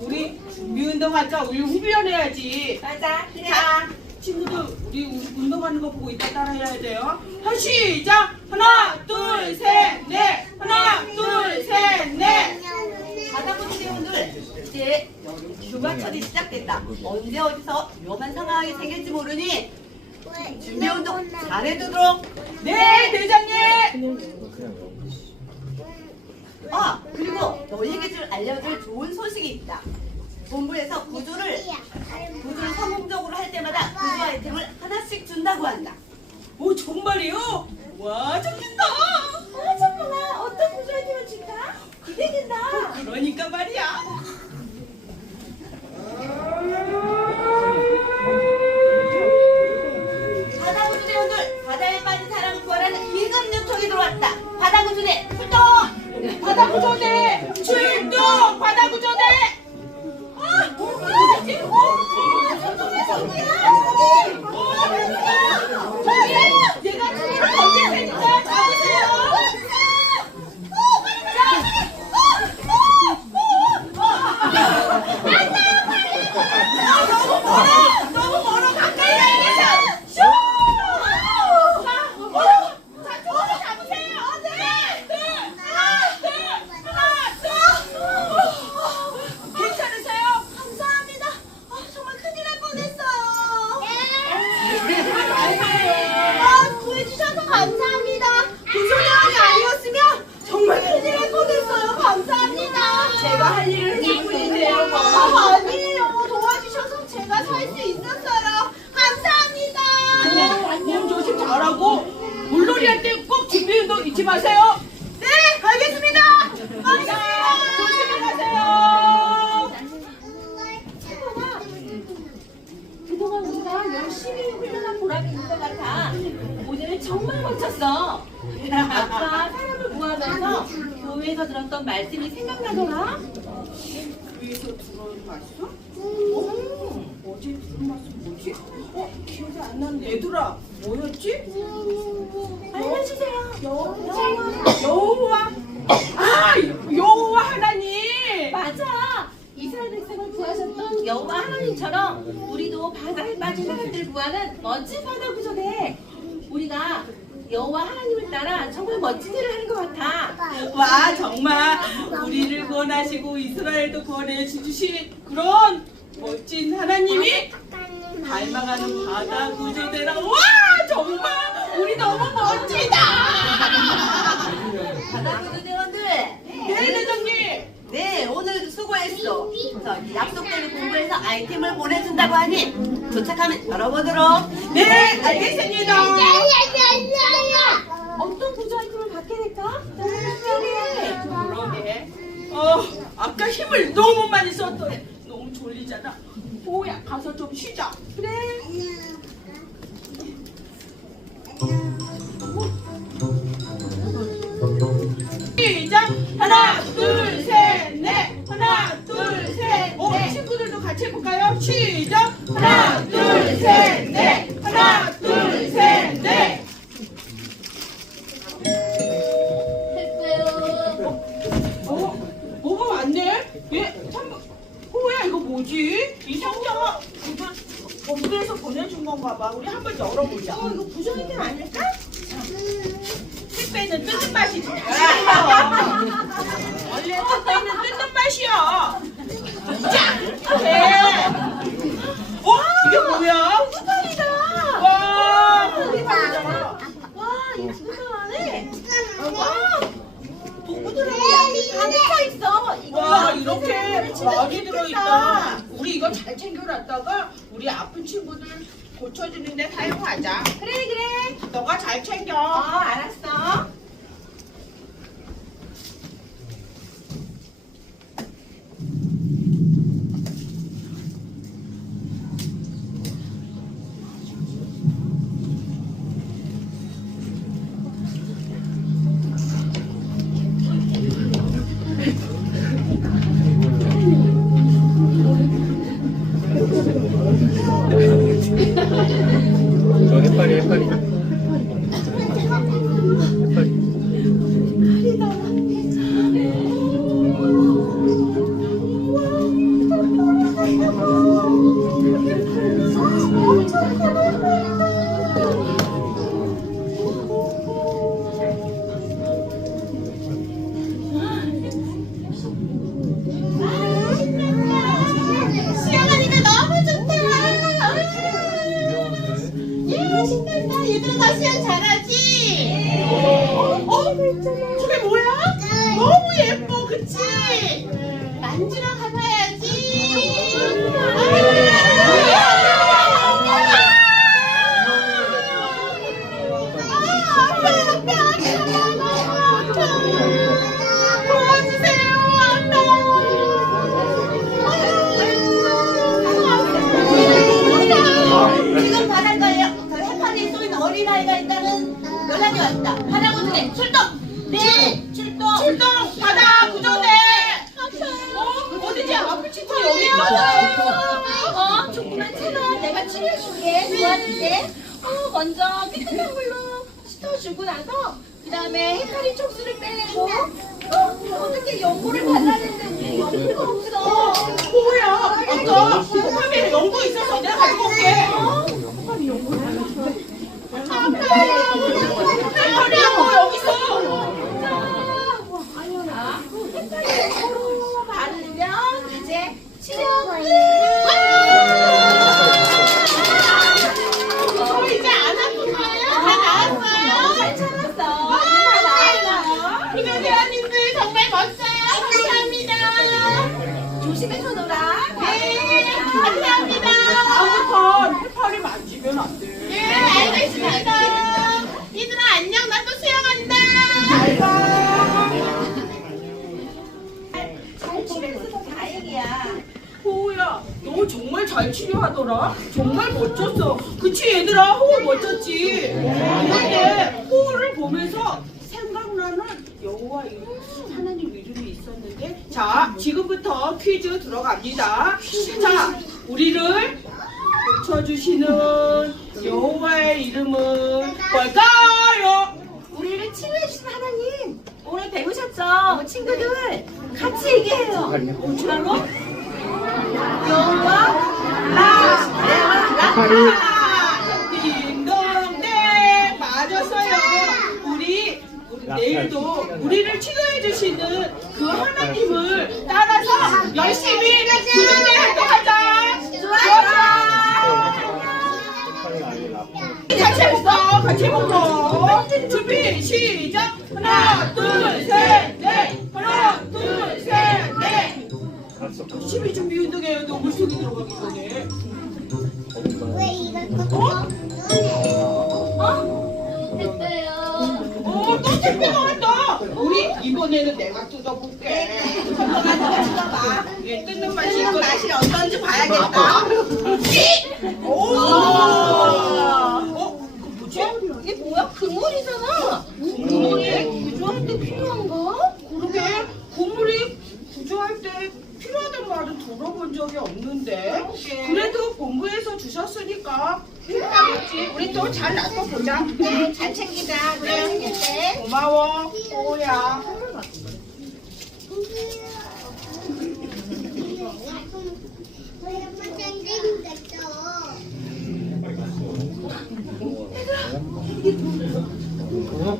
운동할까? 우리 후비연해야지. 맞아. 그래. 자, 친구들 우리 우- 운동하는 거 보고 이따 따라해야 돼요. 하, 시작. 하나, 둘, 셋, 넷. 하나, 둘, 셋, 넷. 바다구치 대원들 이제 휴가철이 시작됐다. 언제 어디서 위험한 상황이 생길지 모르니 준비 운동 잘해두도록. 네, 대장님. 아 그리고 너희에게 줄 알려줄 좋은 소식이 있다. 본부에서 구조를 구조를 성공적으로 할 때마다 구조 아이템을 하나씩 준다고 한다. 오, 정말이요? 와, 좋겠다. 아 정말 어떤 구조 아이템을 줄까? 멋졌어. 아까 사람을 구하면서 교회에서 들었던 말씀이 생각나더라. 위에서 들어온 말씀? 음. 어제 들은 말씀 뭐지? 어 기억이 안 나는데 얘들아 뭐였지? 알려주세요. 여호와 아 여호와 하나님 맞아. 이스라엘 백성을 구하셨던 여호와 하나님처럼 우리도 바다에 빠진 사람들을 구하는 멋진 바다 구조대. 우리가 여호와 하나님을 따라 정말 멋진 일을 하는 것 같아. 와 정말 우리를 구원하시고 이스라엘도 구원해 주신 그런 멋진 하나님이 닮아가는 바다 구조대라 와 정말 우리 너무 멋지다 바다 구조대원들. 네 대장님 네, 오늘도 수고했어. 저기 약속대로 공부해서 아이템을 보내준다고 하니 도착하면 열어보도록. 네 알겠습니다 어떤 구조 아이템을 받게 될까? 너무 특별해. 그러게 어 아까 힘을 너무 많이 썼더니 너무 졸리잖아. 호야 가서 좀 쉬자. 그래. 시작. 하나 둘 셋 넷. 하나 둘 셋넷. 어, 친구들도 같이 해볼까요? 시작. 하나 뜯는 맛이 잘 나요. 원래 택배는 뜯는 맛이야. 자, 네. 어? 이게 뭐야? 구급판이다. 와. 와, 이 구급판 안에 와, 도구들하고 약이 가득 차 있어. 이거 와, 이렇게 많이 들어있다. 우리 이거 잘 챙겨놨다가 우리 아픈 친구들 고쳐주는데 사용하자. 그래 그래. 너가 잘 챙겨. 어, 알았어. 너무 신난다. 얘들아 나 수영 잘하지? 어? 어? 저게 뭐야? 너무 예뻐 그치? 만지러 가봐야지. 아, 아 할아버지네 출동! 네! 출동! 출동 바다 구조대. 어? 어디지? 앞에 친구 여기 있잖아. 어, 조금만 참아. 내가 치료해줄게. 도와줄게. 어, 먼저 깨끗한 물로 씻어주고 나서 그 다음에 해파리 촉수를 빼내고 어, 어떻게 연고를 발라냈는데 우리 연고가 없어. 뭐야? 아까 호파비에 연고 있어서 내가 가지고 올게. 해파리 연고 여기 있어. 자, 해파리 연고로 바르면 이제 치료 끝! 저 이제 안 아픈 거예요? 다 나았어요? 잘 참았어. 이제 다 나았어. 이거 대원님들 정말 멋져요. 감사합니다. 조심해서 놀아. 네, 감사합니다. 다음부터 해파리 만지면 안 돼. 네, 알겠습니다. 얘들아 안녕. 나 또 수영한다. 잘 가. 잘 치료해서 다행이야. 호우야, 너 정말 잘 치료하더라. 정말 멋졌어. 그치 얘들아, 호우 멋졌지. 근데 호우를 보면서 생각나는 여호와 이름, 하나님 이름이 있었는데, 자 지금부터 퀴즈 들어갑니다. 자, 우리를 고쳐주시는 여호와의 이름은 뭘까요? 우리를 치료해주신 하나님 오늘 배우셨죠? 친구들 같이 얘기해요. 뭐라고? 여호와 라파 딩동댕 맞았어요 우리, 우리 내일도 우리를 치료해 주시는 그 하나님을 따라서 열심히 구조대 활동하자 좋아 같이 해봤어? 같이 준비 시작. 하나 둘셋넷. 하나 둘셋넷. 열심히 준비 운동해요 너 물속에 들어가기 전에. 어, 또 택배가 왔다. 우리 이번에는 내가 뜯어볼게. 잠깐만 뜯어봐. 얘 뜯는 맛이 있거 맛이 어떤지 봐야겠다. 오. 뭐야? 그물이잖아. 국물이? 구조할 때 필요한가? 그러게 국물이 구조할 때 필요하단 말은 들어본 적이 없는데. 그래도 본부에서 주셨으니까 필요하겠지. 우리 또 잘 놔둬 보자. 네, 잘 챙기자. 그래. 고마워, 호야. 어?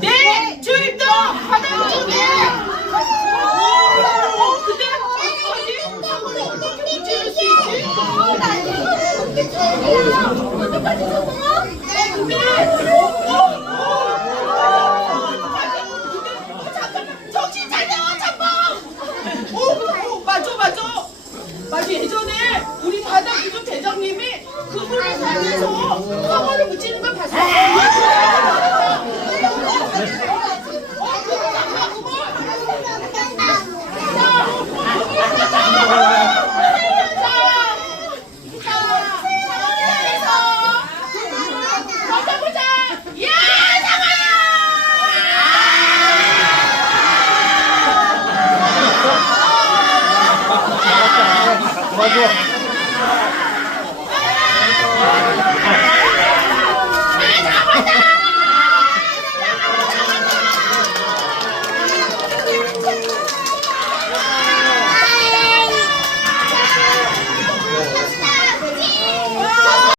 네 출동 바다 준비. 어 어떡하지? 안에서 커버를 붙이는 걸 봤어. 맞아.